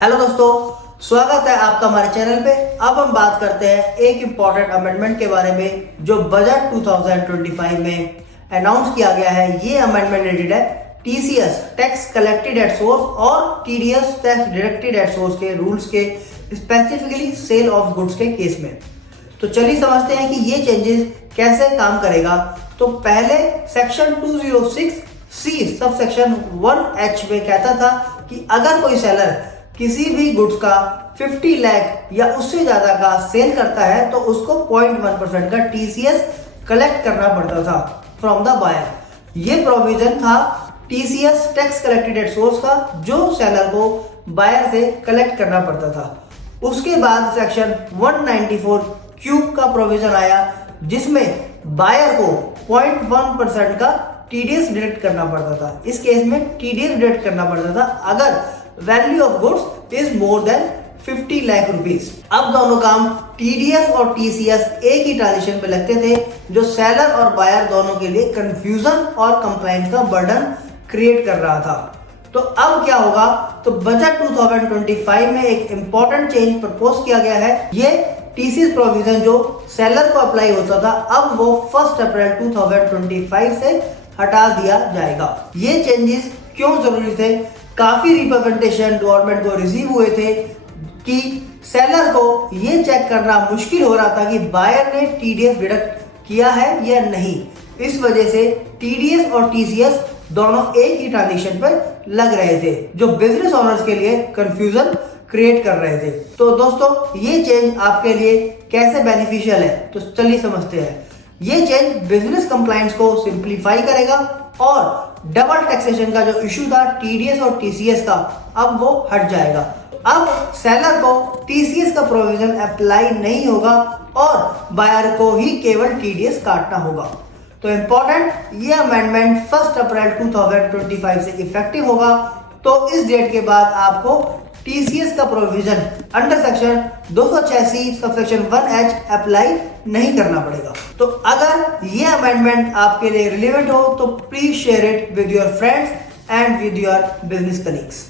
Hello दोस्तों, स्वागत है आपका हमारे चैनल पे। अब हम बात करते हैं एक इम्पॉर्टेंट अमेंडमेंट के बारे में जो बजट 2025 में अनाउंस किया गया है। ये अमेंडमेंट रिलेटेड है TCS tax collected at source और TDS tax deducted at source के रूल्स के, स्पेसिफिकली सेल ऑफ गुड्स के केस में। तो चलिए समझते हैं कि ये चेंजेस कैसे काम करेगा। तो पहले सेक्शन 206 सी सब सेक्शन 1H में कहता था कि अगर कोई सेलर किसी भी गुड्स का 50 लाख या उससे ज्यादा का सेल करता है तो उसको 0.1% का टीसीएस कलेक्ट करना पड़ता था फ्रॉम द बायर। ये प्रोविजन था TCS tax collected at source का, जो सेलर को बायर से कलेक्ट करना पड़ता था। उसके बाद सेक्शन 194 क्यूब का प्रोविजन आया जिसमें बायर को 0.1% का टीडीएस डिडक्ट करना पड़ता था। इस केस में टीडीएस डिडक्ट करना पड़ता था अगर value of goods is more than 50 lakh rupees. अब दोनों काम टीडीएस और टीसीएस एक ही ट्रांजेक्शन पे लगते थे, जो सेलर और बायर दोनों के लिए कंफ्यूजन और कंप्लायंस का बर्डन क्रिएट कर रहा था। तो अब क्या होगा? तो बजट 2025 में एक इंपॉर्टेंट चेंज प्रपोज किया गया है। ये टीसीएस प्रोविजन जो सेलर को अप्लाई होता था, अब वो 1 अप्रैल 2025 से हटा दिया जाएगा। ये चेंजेस क्यों जरूरी थे? काफी रिप्रेजेंटेशन गवर्नमेंट को रिसीव हुए थे कि सेलर को ये चेक करना मुश्किल हो रहा था कि बायर ने टीडीएस डिडक्ट किया है या नहीं। इस वजह से टीडीएस और टीसीएस दोनों एक ही ट्रांजेक्शन पर लग रहे थे, जो बिजनेस ओनर्स के लिए कंफ्यूजन क्रिएट कर रहे थे। तो दोस्तों, ये चेंज आपके लिए कैसे बेनिफिशियल है, तो चलिए समझते हैं। ये चेंज बिजनेस कंप्लायंस को सिंप्लीफाई करेगा और डबल टैक्सेशन का जो इशू था टीडीएस और टीसीएस का, अब वो हट जाएगा। अब सेलर को टीसीएस का प्रोविजन अप्लाई नहीं होगा और बायर को ही केवल टीडीएस काटना होगा। तो इंपॉर्टेंट, ये अमेंडमेंट 1 अप्रैल 2025 से इफेक्टिव होगा। तो इस डेट के बाद आपको टीसीएस का provision under section 286 subsection 1H apply नहीं करना पड़ेगा। तो अगर ये अमेंडमेंट आपके लिए रिलेवेंट हो तो please share it with your friends and with your business colleagues.